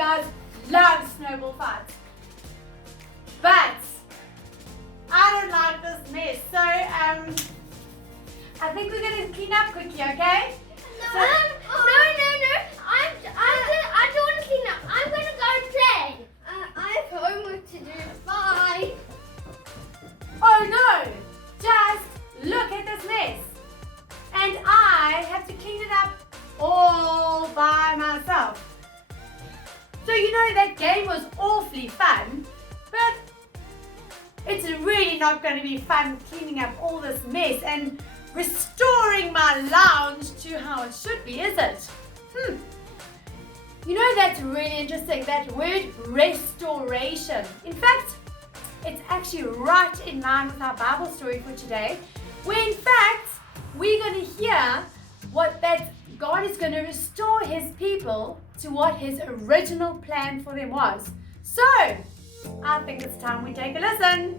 guys love snowball fights. But I don't like this mess. So I think we're going to clean up quickly, okay? No. I don't want to clean up. I'm going to go and play. I have homework to do. Bye. Oh no! Just look at this mess. And I have to clean it up all by myself. So you know that game was awfully fun, but it's really not going to be fun cleaning up all this mess and restoring my lounge to how it should be, is it? You know, that's really interesting, that word restoration. In fact, it's actually right in line with our Bible story for today, where in fact, we're going to hear that God is going to restore his people to what his original plan for them was. So, I think it's time we take a listen.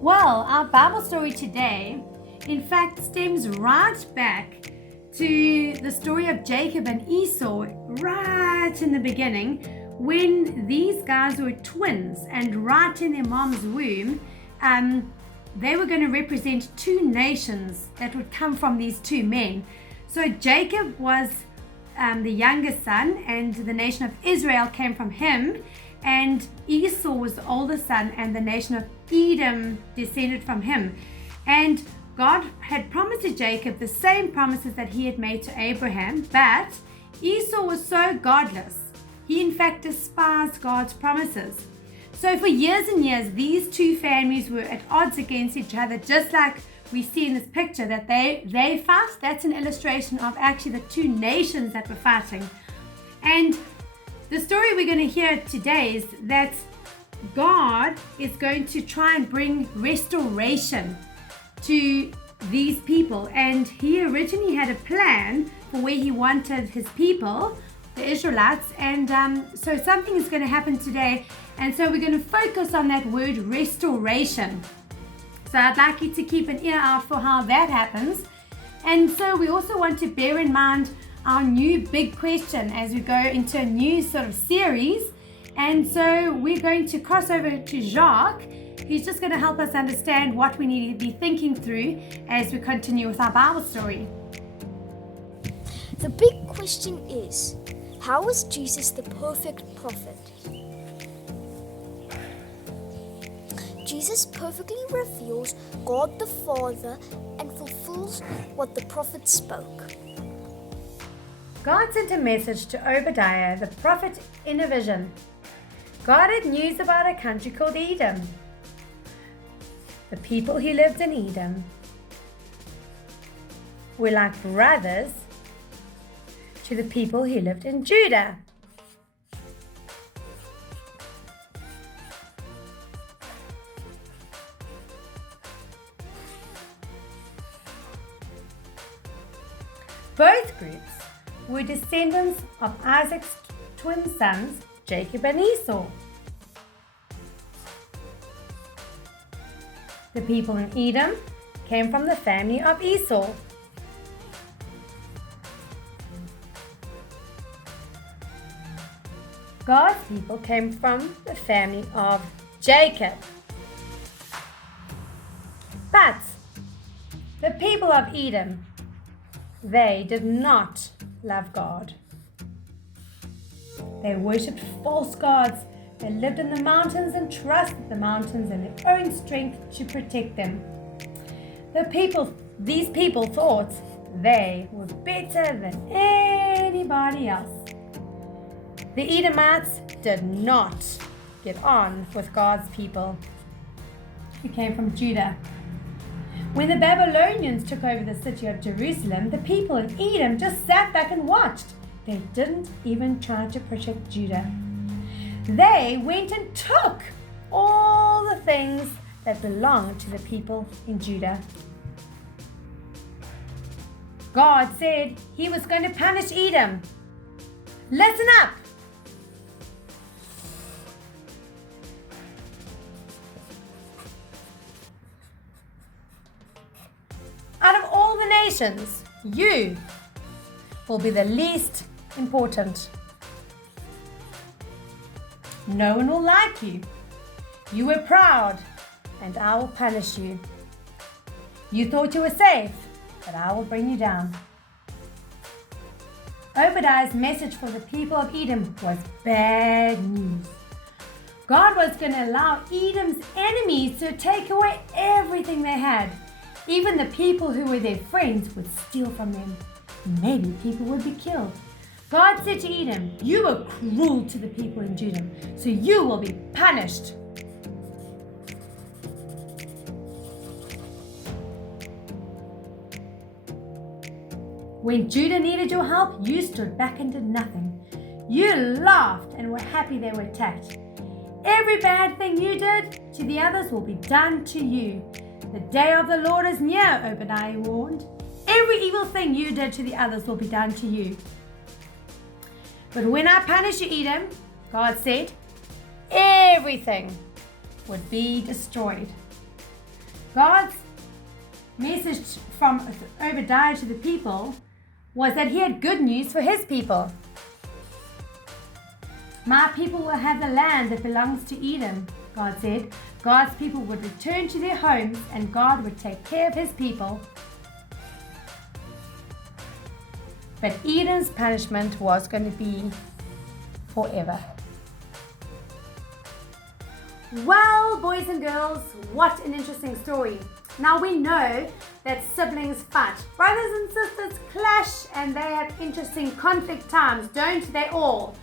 Well, our Bible story today, in fact, stems right back to the story of Jacob and Esau right in the beginning, when these guys were twins and right in their mom's womb, they were going to represent two nations that would come from these two men. So Jacob was the youngest son, and the nation of Israel came from him, and Esau was the oldest son, and the nation of Edom descended from him. And God had promised to Jacob the same promises that he had made to Abraham, but Esau was so godless. He in fact despised God's promises. So for years and years, these two families were at odds against each other, just like we see in this picture that they fight. That's an illustration of actually the two nations that were fighting. And the story we're going to hear today is that God is going to try and bring restoration to these people. And he originally had a plan for where he wanted his people, the Israelites, and so something is going to happen today, and so we're going to focus on that word restoration. So I'd like you to keep an ear out for how that happens. And so we also want to bear in mind our new big question as we go into a new sort of series. And so we're going to cross over to Jacques. He's just going to help us understand what we need to be thinking through as we continue with our Bible story. The big question is, how was Jesus the perfect prophet? Jesus perfectly reveals God the Father and fulfills what the prophet spoke. God sent a message to Obadiah, the prophet, in a vision. God had news about a country called Edom. The people who lived in Edom were like brothers to the people who lived in Judah. Both groups were descendants of Isaac's twin sons, Jacob and Esau. The people in Edom came from the family of Esau. God's people came from the family of Jacob. But the people of Edom, they did not love God. They worshipped false gods. They lived in the mountains and trusted the mountains and their own strength to protect them. These people thought they were better than anybody else. The Edomites did not get on with God's people, who came from Judah. When the Babylonians took over the city of Jerusalem, the people in Edom just sat back and watched. They didn't even try to protect Judah. They went and took all the things that belonged to the people in Judah. God said he was going to punish Edom. Listen up! Out of all the nations, you will be the least important. No one will like you. You were proud, and I will punish you. You thought you were safe, but I will bring you down. Obadiah's message for the people of Edom was bad news. God was going to allow Edom's enemies to take away everything they had. Even the people who were their friends would steal from them. Maybe people would be killed. God said to Edom, "You were cruel to the people in Judah, so you will be punished." When Judah needed your help, you stood back and did nothing. You laughed and were happy they were attacked. Every bad thing you did to the others will be done to you. The day of the Lord is near, Obadiah warned. Every evil thing you did to the others will be done to you. But when I punish you, Edom, God said, everything would be destroyed. God's message from Obadiah to the people was that he had good news for his people. My people will have the land that belongs to Edom, God said. God's people would return to their homes and God would take care of his people. But Edom's punishment was going to be forever. Well, boys and girls, what an interesting story. Now we know that siblings fight. Brothers and sisters clash and they have interesting conflict times, don't they all?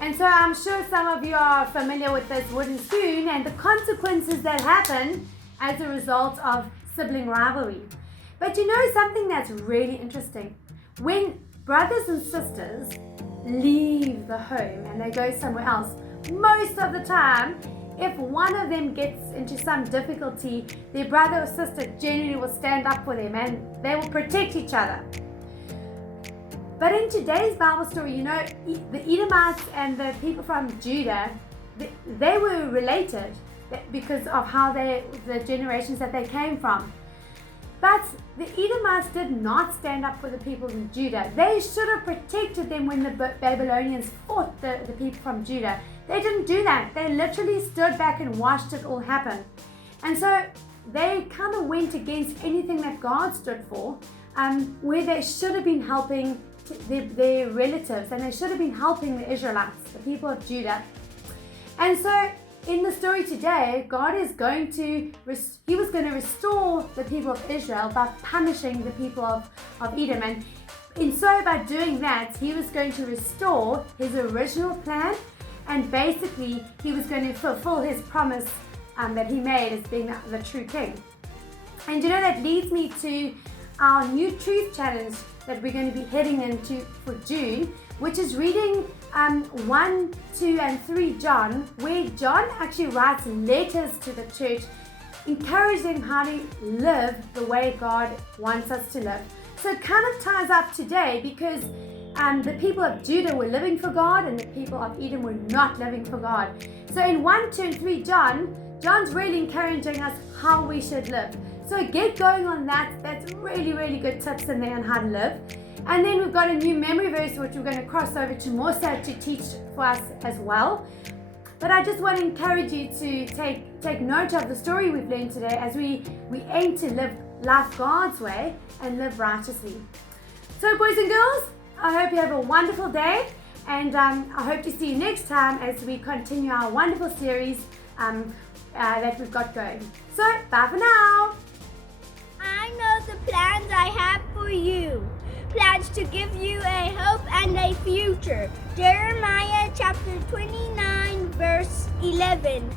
And so I'm sure some of you are familiar with this wooden spoon and the consequences that happen as a result of sibling rivalry. But you know something that's really interesting? When brothers and sisters leave the home and they go somewhere else, most of the time, if one of them gets into some difficulty, their brother or sister generally will stand up for them and they will protect each other. But in today's Bible story, you know, the Edomites and the people from Judah, they were related because of how the generations that they came from. But the Edomites did not stand up for the people in Judah. They should have protected them when the Babylonians fought the people from Judah. They didn't do that. They literally stood back and watched it all happen. And so they kind of went against anything that God stood for, where they should have been helping their relatives and they should have been helping the Israelites, the people of Judah. And so in the story today, God is going to, he was going to restore the people of Israel by punishing the people of Edom. And by doing that, he was going to restore his original plan and basically he was going to fulfill his promise that he made as being the true king. And you know, that leads me to our new truth challenge that we're going to be heading into for June, which is reading 1, 2, and 3 John, where John actually writes letters to the church, encouraging how to live the way God wants us to live. So it kind of ties up today because the people of Judah were living for God and the people of Edom were not living for God. So in 1, 2, and 3 John's really encouraging us how we should live. So get going on that. That's really, really good tips in there on how to live. And then we've got a new memory verse which we're going to cross over to Musa to teach for us as well. But I just want to encourage you to take note of the story we've learned today as we aim to live life God's way and live righteously. So boys and girls, I hope you have a wonderful day and I hope to see you next time as we continue our wonderful series that we've got going. So bye for now. I know the plans I have for you. Plans to give you a hope and a future. Jeremiah chapter 29 verse 11.